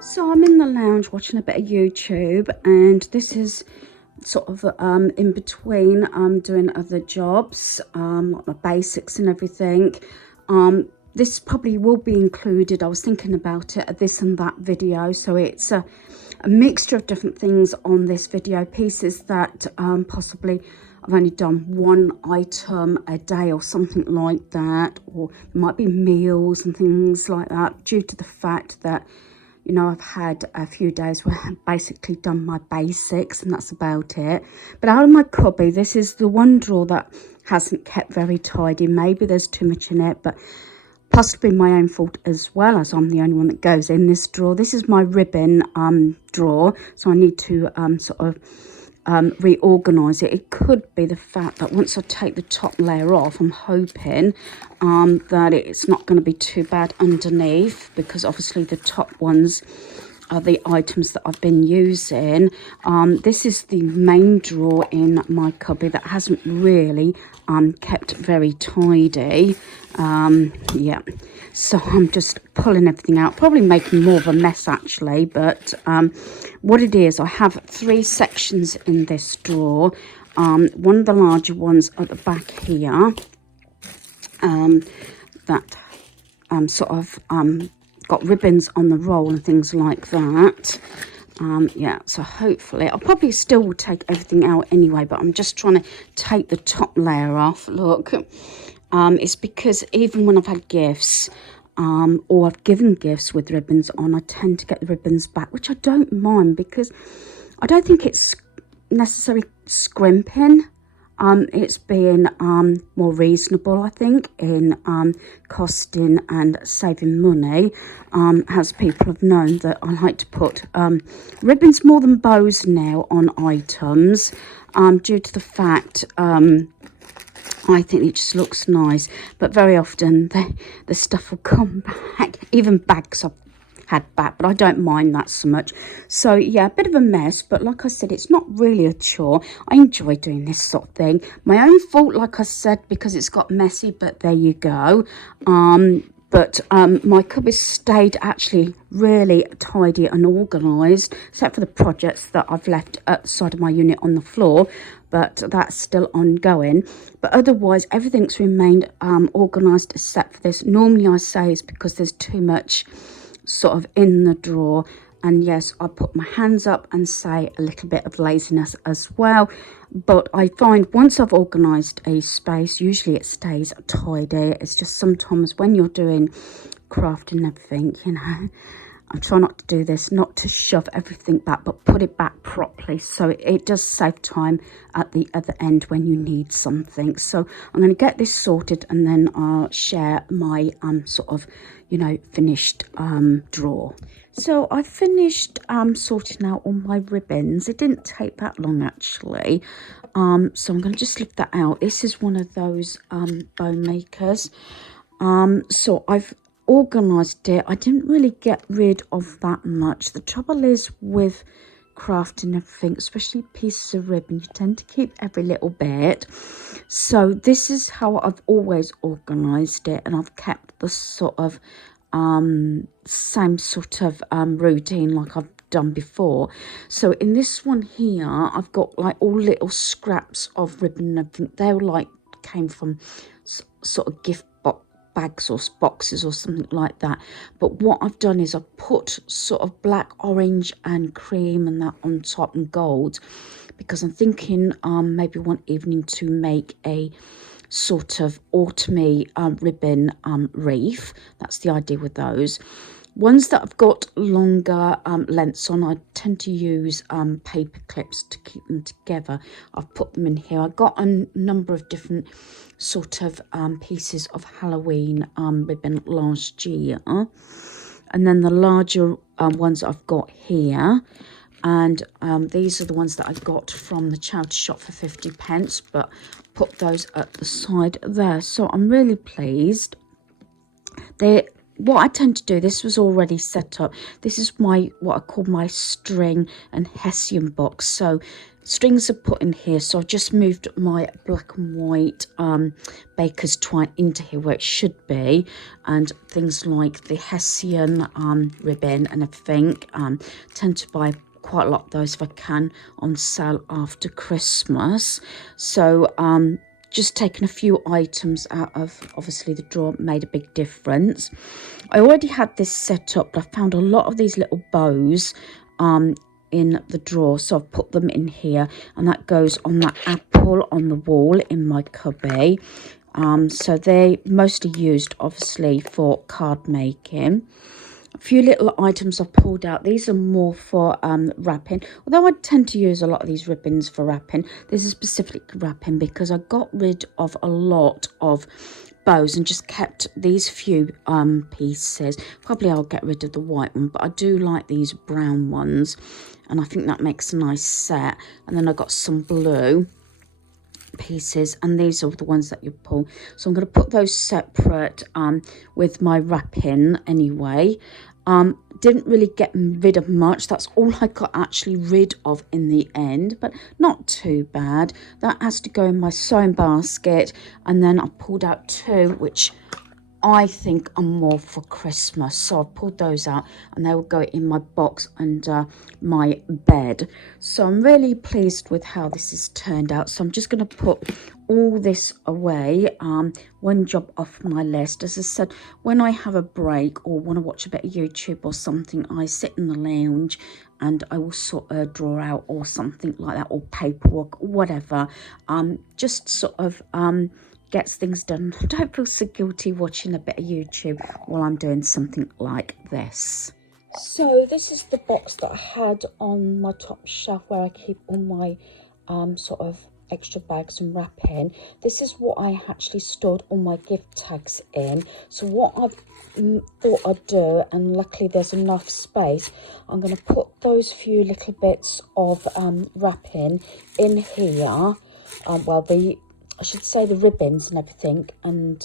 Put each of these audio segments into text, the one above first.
So I'm in the lounge watching a bit of YouTube, and this is sort of in between doing other jobs, like my basics and everything. This probably will be included, I was thinking about it, this and that video, so it's a mixture of different things on this video, pieces that possibly I've only done one item a day or something like that, or it might be meals and things like that, due to the fact that, you know, I've had a few days where I've basically done my basics and that's about it. But out of my cubby, this is the one drawer that hasn't kept very tidy. Maybe there's too much in it, but possibly my own fault as well, as I'm the only one that goes in this drawer. This is my ribbon drawer, so I need to sort of reorganize it. It could be the fact that once I take the top layer off, I'm hoping that it's not going to be too bad underneath, because obviously the top ones are the items that I've been using. This is the main drawer in my cubby that hasn't really kept very tidy. Yeah, so I'm just pulling everything out, probably making more of a mess actually, but what it is, I have 3 sections in this drawer. One of the larger ones at the back here, that sort of got ribbons on the roll and things like that. Yeah, so hopefully I'll probably still will take everything out anyway, but I'm just trying to take the top layer off. Look, it's because even when I've had gifts or I've given gifts with ribbons on, I tend to get the ribbons back, which I don't mind, because I don't think it's necessarily scrimping. It's being more reasonable, I think, in costing and saving money, as people have known that I like to put ribbons more than bows now on items, due to the fact I think it just looks nice, but very often the stuff will come back. Even bags I've had back, but I don't mind that so much. So yeah, a bit of a mess, but like I said, it's not really a chore. I enjoy doing this sort of thing. My own fault, like I said, because it's got messy, but there you go. But my cupboard stayed actually really tidy and organised, except for the projects that I've left outside of my unit on the floor, but that's still ongoing. But otherwise, everything's remained organised except for this. Normally I say it's because there's too much sort of in the drawer, and yes, I put my hands up and say a little bit of laziness as well. But I find once I've organised a space, usually it stays tidy. It's just sometimes when you're doing craft and everything, you know, I try not to do this, not to shove everything back, but put it back properly, so it does save time at the other end when you need something. So I'm going to get this sorted, and then I'll share my sort of, you know, finished drawer. So I finished sorting out all my ribbons. It didn't take that long actually. So I'm going to just lift that out. This is one of those bow makers. So I've organised it. I didn't really get rid of that much. The trouble is with crafting everything, especially pieces of ribbon, you tend to keep every little bit. So this is how I've always organised it, and I've kept the sort of same sort of routine like I've done before. So in this one here, I've got like all little scraps of ribbon and everything. They were like came from sort of gift bags or boxes or something like that. But what I've done is I've put sort of black, orange and cream and that on top, and gold, because I'm thinking maybe one evening to make a sort of autumny ribbon wreath. That's the idea with those. Ones that I've got longer lengths on, I tend to use paper clips to keep them together. I've put them in here. I got a number of different sort of pieces of Halloween ribbon last year. And then the larger ones I've got here. And these are the ones that I got from the charity shop for 50p, but put those at the side there. So I'm really pleased. What I tend to do, this was already set up. This is my, what I call my string and hessian box. So strings are put in here, so I've just moved my black and white baker's twine into here where it should be, and things like the Hessian ribbon and everything. Tend to buy quite a lot of those if I can on sale after Christmas. So just taking a few items out of obviously the drawer made a big difference. I already had this set up, but I found a lot of these little bows in the drawer, so I've put them in here, and that goes on that apple on the wall in my cubby. So they mostly used obviously for card making. A few little items I've pulled out. These are more for wrapping, although I tend to use a lot of these ribbons for wrapping. This is specific wrapping because I got rid of a lot of bows and just kept these few pieces. Probably I'll get rid of the white one, but I do like these brown ones, and I think that makes a nice set. And then I got some blue pieces, and these are the ones that you pull, so I'm going to put those separate with my wrapping anyway. Didn't really get rid of much. That's all I got actually rid of in the end, but not too bad. That has to go in my sewing basket, and then I pulled out two which I think are more for Christmas, so I've pulled those out and they will go in my box under my bed. So I'm really pleased with how this has turned out. So I'm just going to put all this away, one job off my list. As I said, when I have a break or want to watch a bit of YouTube or something, I sit in the lounge and I will sort of draw out or something like that, or paperwork or whatever, just sort of gets things done. I don't feel so guilty watching a bit of YouTube while I'm doing something like this. So this is the box that I had on my top shelf where I keep all my sort of extra bags and wrapping. This is what I actually stored all my gift tags in. So what I've thought I'd do, and luckily there's enough space, I'm going to put those few little bits of wrapping in here. I should say the ribbons and everything, and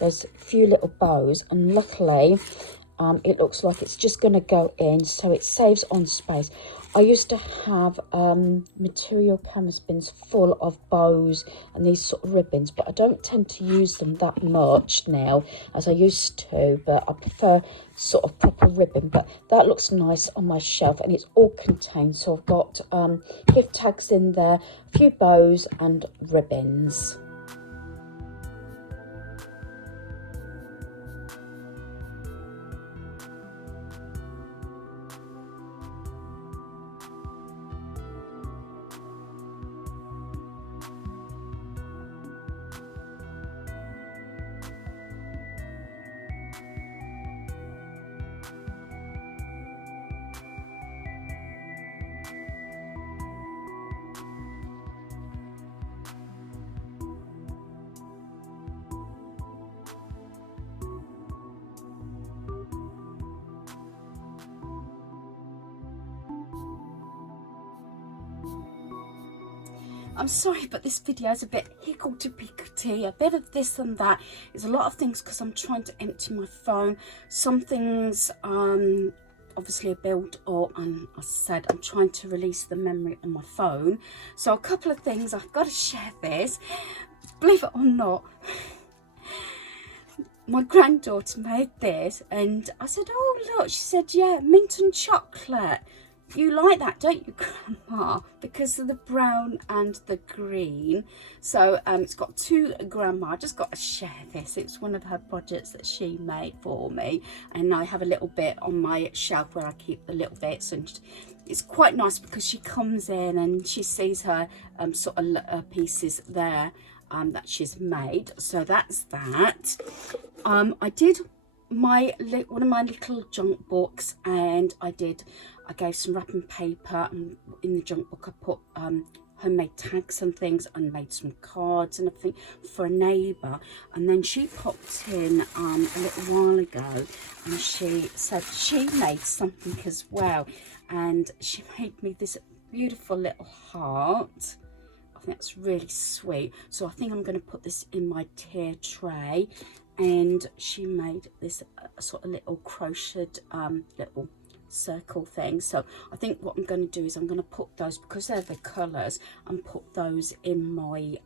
there's a few little bows, and luckily it looks like it's just going to go in, so it saves on space. I used to have material canvas bins full of bows and these sort of ribbons, but I don't tend to use them that much now as I used to, but I prefer sort of proper ribbon. But that looks nice on my shelf, and it's all contained. So I've got gift tags in there, a few bows and ribbons. I'm sorry, but this video is a bit hickledy-pickledy, a bit of this and that. It's a lot of things because I'm trying to empty my phone. Some things obviously are built up, and I said I'm trying to release the memory on my phone. So a couple of things, I've got to share this. Believe it or not, my granddaughter made this, and I said, oh look, she said, yeah, mint and chocolate. You like that, don't you, Grandma? Because of the brown and the green. So it's got to Grandma. I just got to share this. It's one of her projects that she made for me, and I have a little bit on my shelf where I keep the little bits, and it's quite nice because she comes in and she sees her sort of pieces there that she's made. So that's that. I did one of my little junk books, and I gave some wrapping paper, and in the junk book I put homemade tags and things, and made some cards and everything for a neighbour. And then she popped in a little while ago, and she said she made something as well, and she made me this beautiful little heart. I think that's really sweet. So I think I'm going to put this in my tier tray. And she made this sort of little crocheted little circle thing. So I think what I'm going to do is I'm going to put those, because they're the colours, and put those in my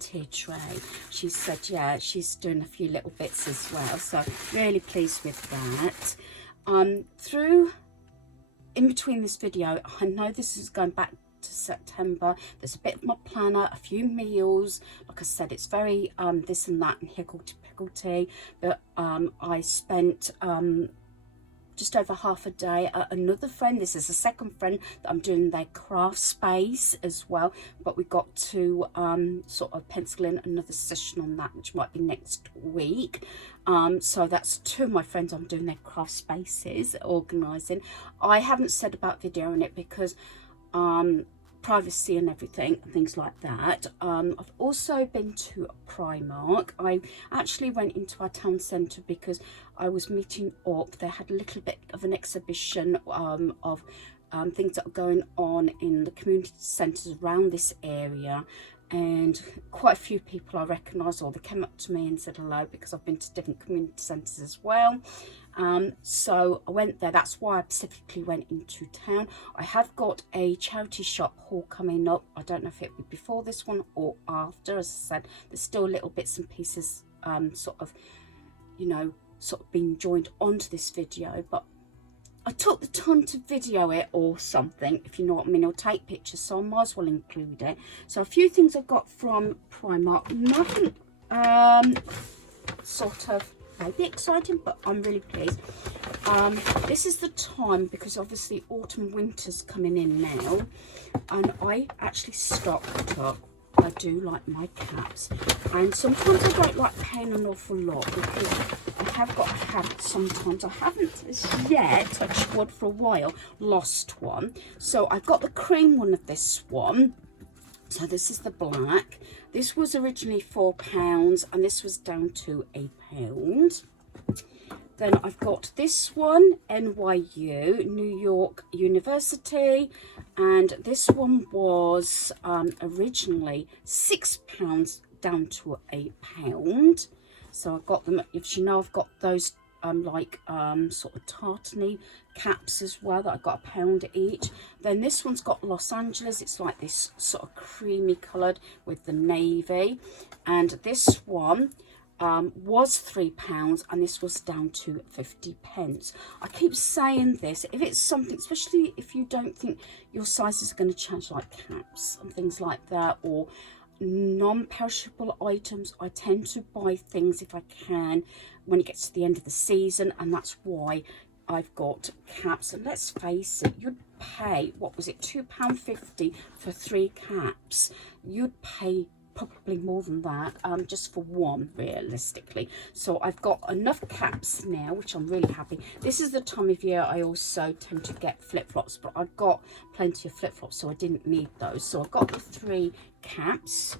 tier tray. She said, yeah, she's doing a few little bits as well, so really pleased with that. Through in between this video, I know this is going back to September, there's a bit of my planner, a few meals. Like I said, it's very this and that and higgledy piggledy, but I spent just over half a day at another friend. This is a second friend that I'm doing their craft space as well, but we got to sort of pencil in another session on that, which might be next week. So that's two of my friends I'm doing their craft spaces, organising. I haven't said about videoing it because privacy and everything and things like that. I've also been to Primark. I actually went into our town centre because I was meeting up. They had a little bit of an exhibition of things that are going on in the community centres around this area, and quite a few people I recognised, or they came up to me and said hello, because I've been to different community centres as well. So I went there. That's why I specifically went into town. I have got a charity shop haul coming up. I don't know if it will be before this one or after. As I said, there's still little bits and pieces sort of being joined onto this video, but I took the time to video it or something, if you know what I mean, or take pictures, so I might as well include it. So a few things I got from Primark, nothing sort of maybe exciting, but I'm really pleased. This is the time, because obviously autumn winter's coming in now, and I actually stocked up. I do like my caps, and sometimes I don't like paying an awful lot, because I have got a habit sometimes. I haven't as yet, touched wood for a while, lost one. So I've got the cream one of this one. So this is the black. This was originally £4 and this was down to £1. Then I've got this one, NYU, New York University, and this one was originally £6 down to £1. So I've got them, if you know, I've got those sort of tartany caps as well that I got £1 each. Then this one's got Los Angeles. It's like this sort of creamy coloured with the navy, and this one was £3 and this was down to 50p. I keep saying this, if it's something, especially if you don't think your sizes are going to change, like caps and things like that, or non-perishable items, I tend to buy things if I can when it gets to the end of the season, and that's why I've got caps. And let's face it, you'd pay, what was it, £2.50 for 3 caps. You'd pay probably more than that just for one, realistically. So I've got enough caps now, which I'm really happy. This is the time of year I also tend to get flip-flops, but I've got plenty of flip-flops, so I didn't need those. So I've got the 3 caps.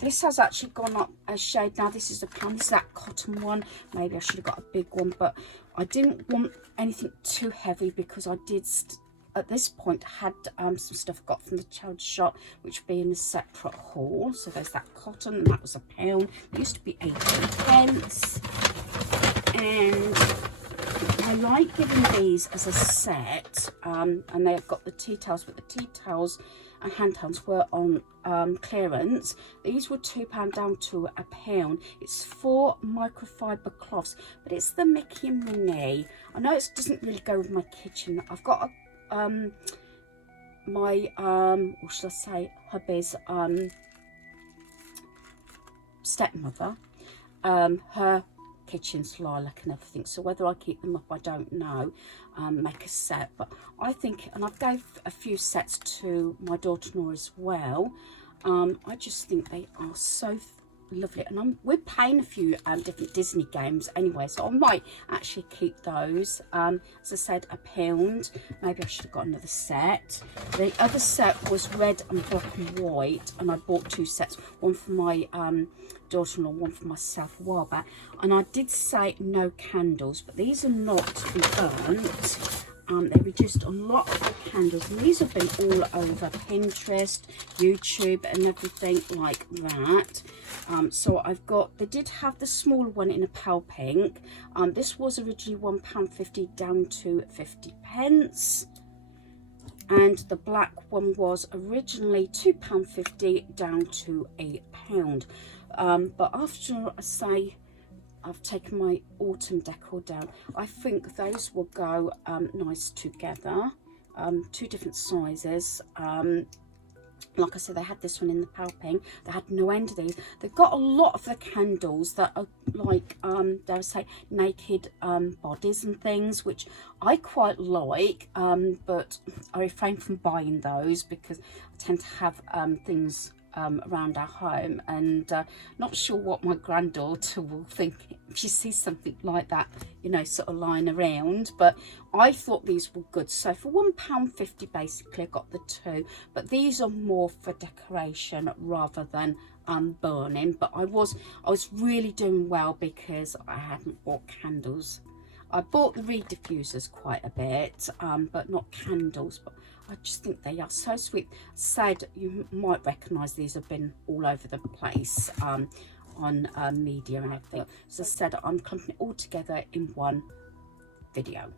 This has actually gone up a shade now. This is £1. This is that cotton one. Maybe I should have got a big one, but I didn't want anything too heavy, because I did at this point had some stuff I got from the charity shop, which would be in a separate haul. So there's that cotton, and that was £1. It used to be 18p. And I like giving these as a set, and they've got the tea towels, but the tea towels and hand towels were on clearance. These were £2 down to £1. It's 4 microfiber cloths, but it's the Mickey and Minnie. I know it doesn't really go with my kitchen. I've got a my what should I say, hubby's stepmother, her kitchen's lilac and everything, so whether I keep them up I don't know. Make a set, but I think, and I've gave a few sets to my daughter-in-law as well. I just think they are so lovely, and we're playing a few different Disney games anyway, so I might actually keep those. As I said, £1. Maybe I should have got another set. The other set was red and black and white, and I bought 2 sets, one for my daughter-in-law, one for myself a while back. And I did say no candles, but these are not to be burnt. They reduced a lot of the candles, and these have been all over Pinterest, YouTube and everything like that. So I've got, they did have the smaller one in a pale pink. This was originally £1.50 down to 50p. And the black one was originally £2.50 down to £1. But after I say I've taken my autumn decor down, I think those will go nice together. Two different sizes. Like I said, they had this one in the pale pink. They had no end of these. They've got a lot of the candles that are like, dare I say, naked bodies and things, which I quite like, but I refrain from buying those because I tend to have things around our home, and not sure what my granddaughter will think if she sees something like that, you know, sort of lying around. But I thought these were good. So for £1.50 basically I got the two, but these are more for decoration rather than burning. But I was really doing well because I hadn't bought candles. I bought the reed diffusers quite a bit, but not candles. But I just think they are so sweet. Said you might recognise these, have been all over the place on media and everything. So I said I'm clumping it all together in one video.